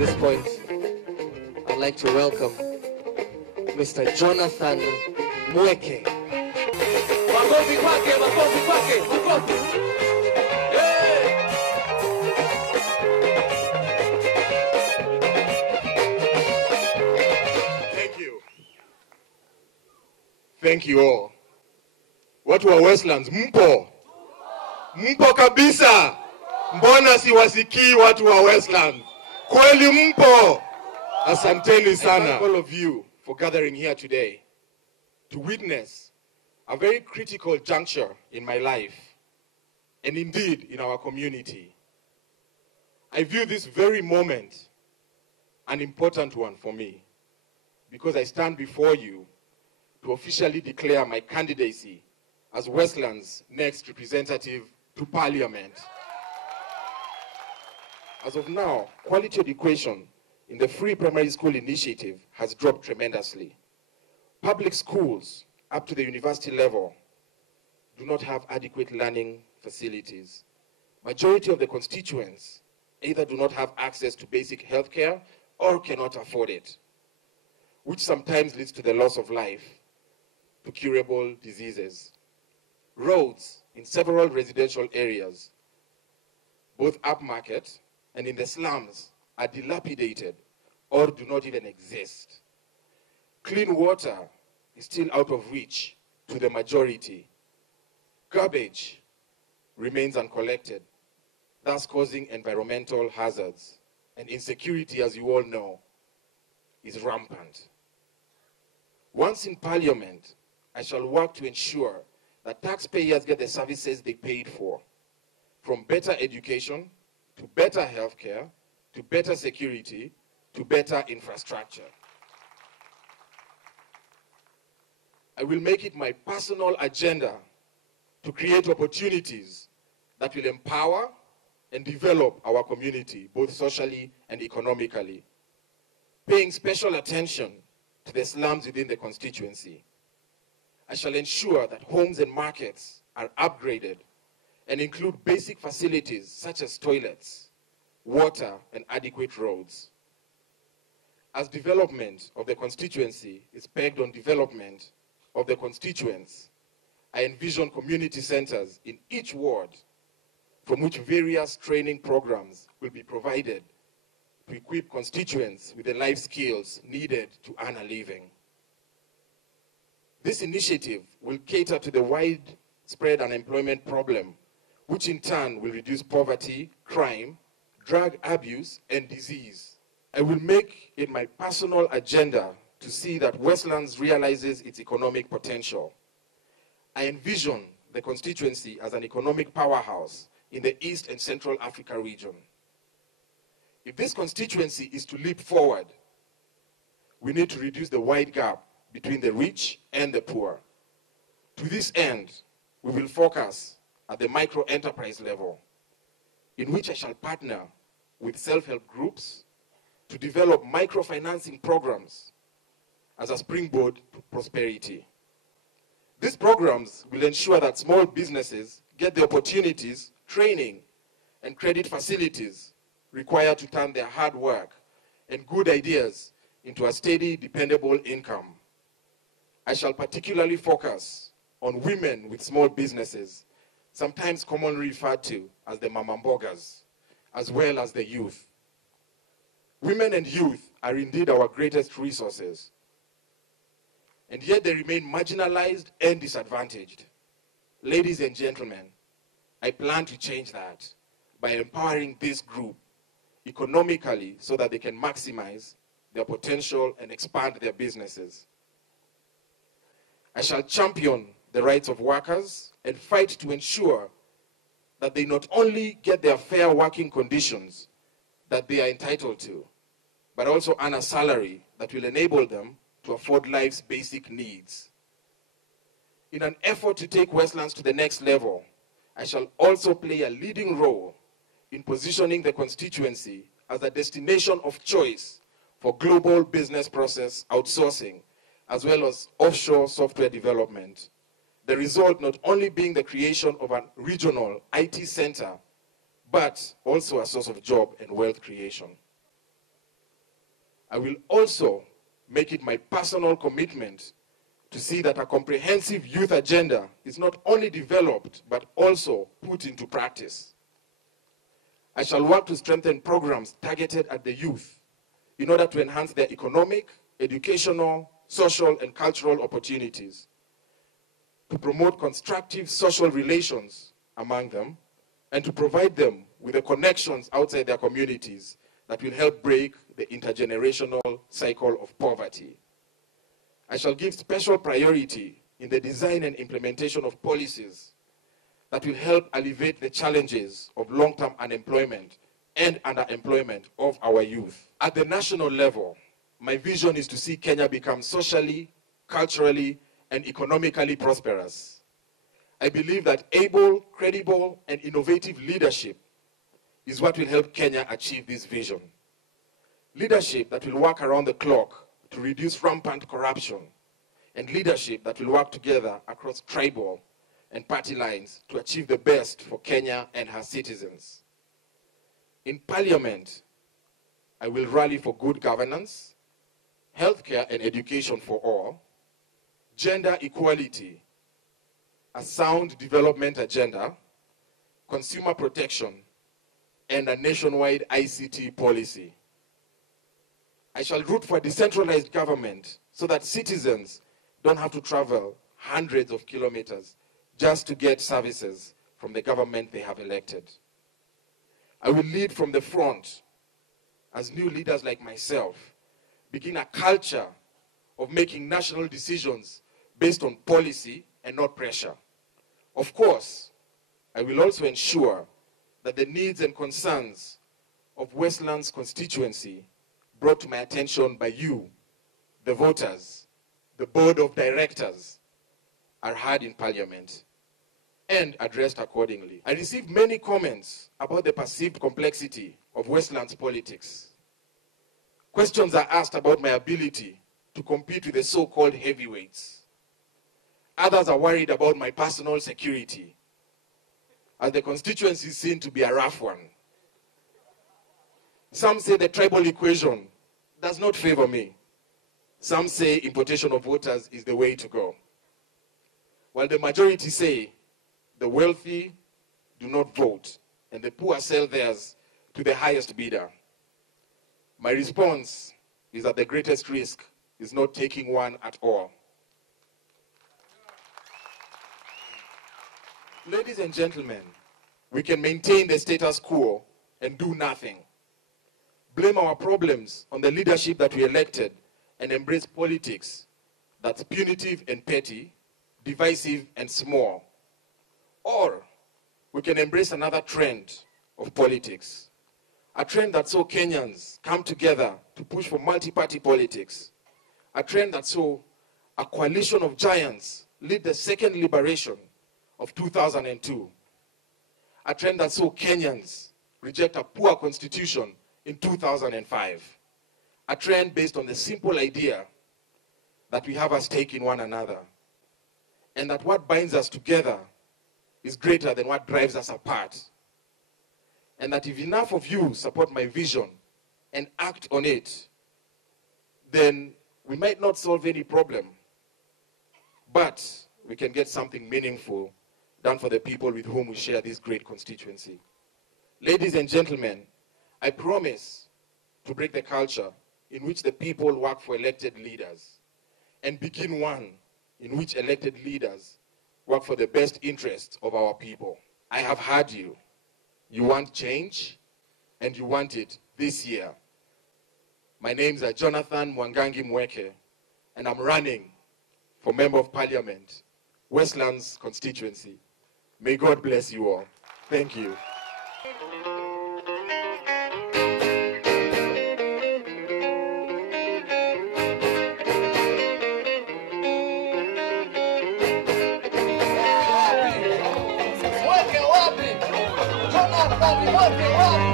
this point, I'd like to welcome Mr. Jonathan Mueke. Makofi kwake, makofi kwake, makofi. Thank you. Thank you all. Watu wa Westlands, mpo? Mpo kabisa? Mbona siwasikii watu wa Westlands? Kweli mpo? Asanteni sana. I thank all of you for gathering here today to witness a very critical juncture in my life and indeed in our community. I view this very moment an important one for me because I stand before you to officially declare my candidacy as Westlands' next representative to Parliament. As of now, quality education in the free primary school initiative has dropped tremendously. Public schools up to the university level do not have adequate learning facilities. Majority of the constituents either do not have access to basic health care or cannot afford it, which sometimes leads to the loss of life, to curable diseases. Roads in several residential areas, both upmarket and in the slums, are dilapidated or do not even exist. Clean water is still out of reach to the majority. Garbage remains uncollected, thus causing environmental hazards. And insecurity, as you all know, is rampant. Once in Parliament, I shall work to ensure that taxpayers get the services they paid for, from better education, to better healthcare, to better security, to better infrastructure. I will make it my personal agenda to create opportunities that will empower and develop our community, both socially and economically, paying special attention to the slums within the constituency. I shall ensure that homes and markets are upgraded and include basic facilities such as toilets, water, and adequate roads. As development of the constituency is pegged on development of the constituents, I envision community centers in each ward from which various training programs will be provided to equip constituents with the life skills needed to earn a living. This initiative will cater to the widespread unemployment problem, which in turn will reduce poverty, crime, drug abuse, and disease. I will make it my personal agenda to see that Westlands realizes its economic potential. I envision the constituency as an economic powerhouse in the East and Central Africa region. If this constituency is to leap forward, we need to reduce the wide gap between the rich and the poor. To this end, we will focus at the micro-enterprise level, in which I shall partner with self-help groups to develop microfinancing programs as a springboard to prosperity. These programs will ensure that small businesses get the opportunities, training, and credit facilities required to turn their hard work and good ideas into a steady, dependable income. I shall particularly focus on women with small businesses, sometimes commonly referred to as the mamambogas, as well as the youth. Women and youth are indeed our greatest resources, and yet they remain marginalized and disadvantaged. Ladies and gentlemen, I plan to change that by empowering this group economically so that they can maximize their potential and expand their businesses. I shall champion the rights of workers and fight to ensure that they not only get their fair working conditions that they are entitled to, but also earn a salary that will enable them to afford life's basic needs. In an effort to take Westlands to the next level, I shall also play a leading role in positioning the constituency as a destination of choice for global business process outsourcing, as well as offshore software development. The result not only being the creation of a regional IT center, but also a source of job and wealth creation. I will also make it my personal commitment to see that a comprehensive youth agenda is not only developed, but also put into practice. I shall work to strengthen programs targeted at the youth in order to enhance their economic, educational, social, and cultural opportunities, to promote constructive social relations among them, and to provide them with the connections outside their communities that will help break the intergenerational cycle of poverty. I shall give special priority in the design and implementation of policies that will help alleviate the challenges of long-term unemployment and underemployment of our youth. At the national level, my vision is to see Kenya become socially, culturally, and economically prosperous. I believe that able, credible, and innovative leadership is what will help Kenya achieve this vision. Leadership that will work around the clock to reduce rampant corruption, and leadership that will work together across tribal and party lines to achieve the best for Kenya and her citizens. In Parliament, I will rally for good governance, healthcare and education for all, gender equality, a sound development agenda, consumer protection, and a nationwide ICT policy. I shall root for a decentralized government so that citizens don't have to travel hundreds of kilometers just to get services from the government they have elected. I will lead from the front as new leaders like myself begin a culture of making national decisions based on policy and not pressure. Of course, I will also ensure that the needs and concerns of Westlands constituency brought to my attention by you, the voters, the board of directors, are heard in Parliament and addressed accordingly. I received many comments about the perceived complexity of Westlands politics. Questions are asked about my ability to compete with the so-called heavyweights. Others are worried about my personal security, as the constituency is seen to be a rough one. Some say the tribal equation does not favor me. Some say importation of voters is the way to go. While the majority say the wealthy do not vote and the poor sell theirs to the highest bidder. My response is that the greatest risk is not taking one at all. Ladies and gentlemen, we can maintain the status quo and do nothing. Blame our problems on the leadership that we elected and embrace politics that's punitive and petty, divisive and small. Or we can embrace another trend of politics, a trend that saw Kenyans come together to push for multi-party politics, a trend that saw a coalition of giants lead the second liberation of 2002, a trend that saw Kenyans reject a poor constitution in 2005, a trend based on the simple idea that we have a stake in one another, and that what binds us together is greater than what drives us apart, and that if enough of you support my vision and act on it, then we might not solve any problem, but we can get something meaningful done for the people with whom we share this great constituency. Ladies and gentlemen, I promise to break the culture in which the people work for elected leaders and begin one in which elected leaders work for the best interests of our people. I have heard you. You want change, and you want it this year. My names are Jonathan Mwangangi Mueke, and I'm running for Member of Parliament, Westlands constituency. May God bless you all. Thank you. Mueke wapi? Jonathan Mueke wapi?